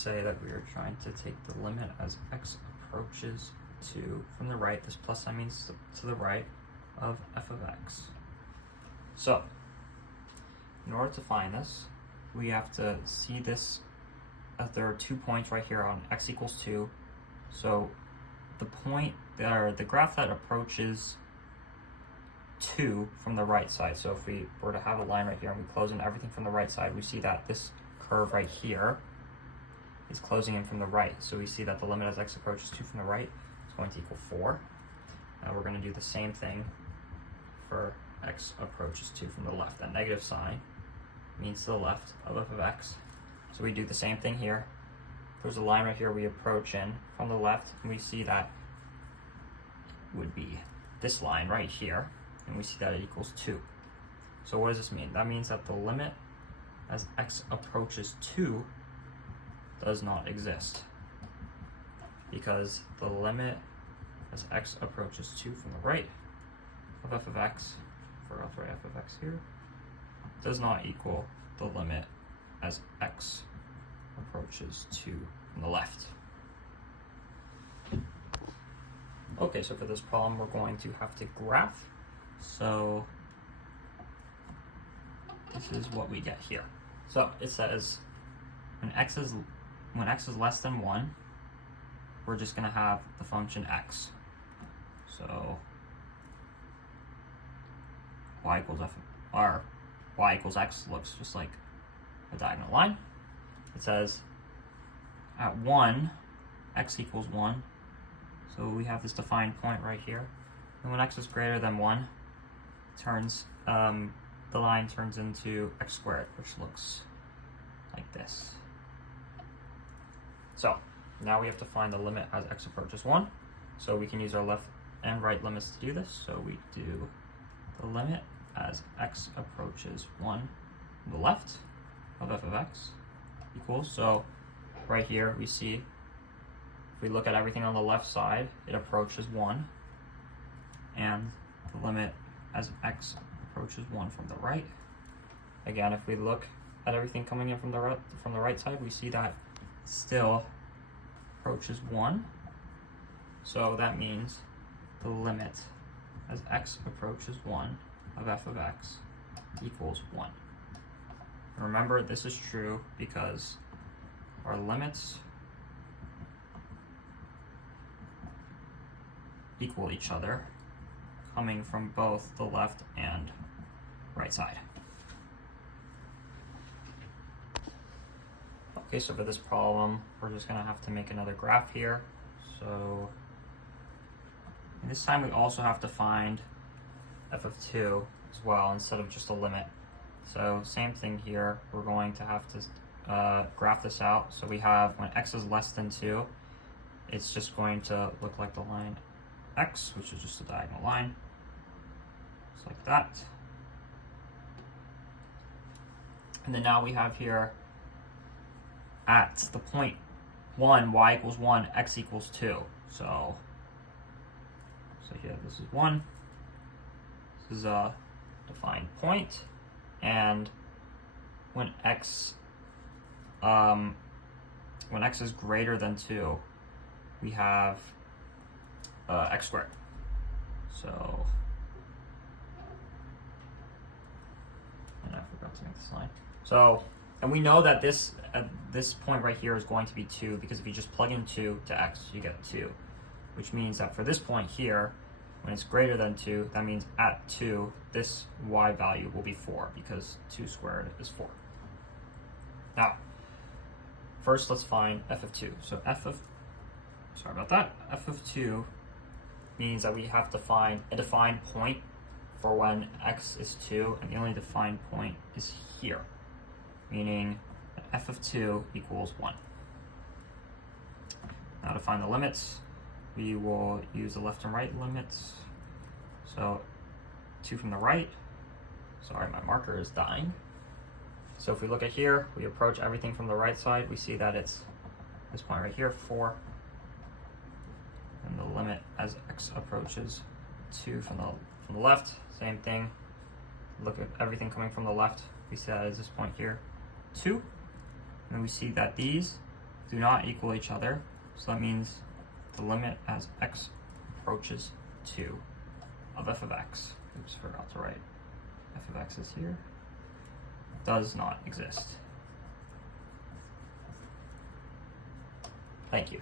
say that we are trying to take the limit as x approaches 2 from the right, this plus sign means to the right, of f of x. So, in order to find this, we have to see this as there are 2 points right here on x equals 2. So the point, or the graph that approaches 2 from the right side. So if we were to have a line right here and we close in everything from the right side, we see that this curve right here is closing in from the right. So we see that the limit as x approaches 2 from the right is going to equal 4. Now we're going to do the same thing for x approaches 2 from the left. That negative sign means to the left of f of x. So we do the same thing here. There's a line right here we approach in from the left, and we see that would be this line right here, and we see that it equals 2. So what does this mean? That means that the limit as x approaches 2 does not exist, because the limit as x approaches 2 from the right of f of x, I'll write f of x here, does not equal the limit as x approaches 2 from the left. Okay, so for this problem, we're going to have to graph. So this is what we get here. So it says when x is less than 1, we're just going to have the function x. So y equals f, or y equals x looks just like a diagonal line. It says at 1, x equals 1. So we have this defined point right here. And when x is greater than 1, the line turns into x squared, which looks like this. So now we have to find the limit as x approaches 1. So we can use our left and right limits to do this. So we do the limit as x approaches 1 on the left of f of x equals, so right here we see, if we look at everything on the left side, it approaches 1, and the limit as x approaches 1 from the right. Again, if we look at everything coming in from the right side, we see that it still approaches 1. So that means the limit as x approaches 1 of f of x equals 1. And remember, this is true because our limits equal each other coming from both the left and right side. Okay, so for this problem, we're just going to have to make another graph here. So this time we also have to find f of 2 as well instead of just a limit. So same thing here, we're going to have to graph this out. So we have when x is less than 2, it's just going to look like the line x, which is just a diagonal line, just like that. And then now we have here at the point 1, y equals 1, x equals 2. So here, this is 1. This is a defined point, and when x is greater than 2, we have x squared. So, and I forgot to make this line. So, and we know that this at this point right here is going to be 2, because if you just plug in 2 to x, you get 2, which means that for this point here, when it's greater than 2, that means at 2, this y value will be 4, because 2 squared is 4. Now, first let's find f of 2. So f of 2 means that we have to find a defined point for when x is 2, and the only defined point is here, meaning that f of 2 equals 1. Now to find the limits, we will use the left and right limits. So 2 from the right, sorry, my marker is dying. So if we look at here, we approach everything from the right side, we see that it's this point right here, 4. And the limit as x approaches 2 from the left, same thing. Look at everything coming from the left, we see that is this point here, 2. And then we see that these do not equal each other. So that means the limit as x approaches 2 of f of x, oops, forgot to write, f of x is here, does not exist. Thank you.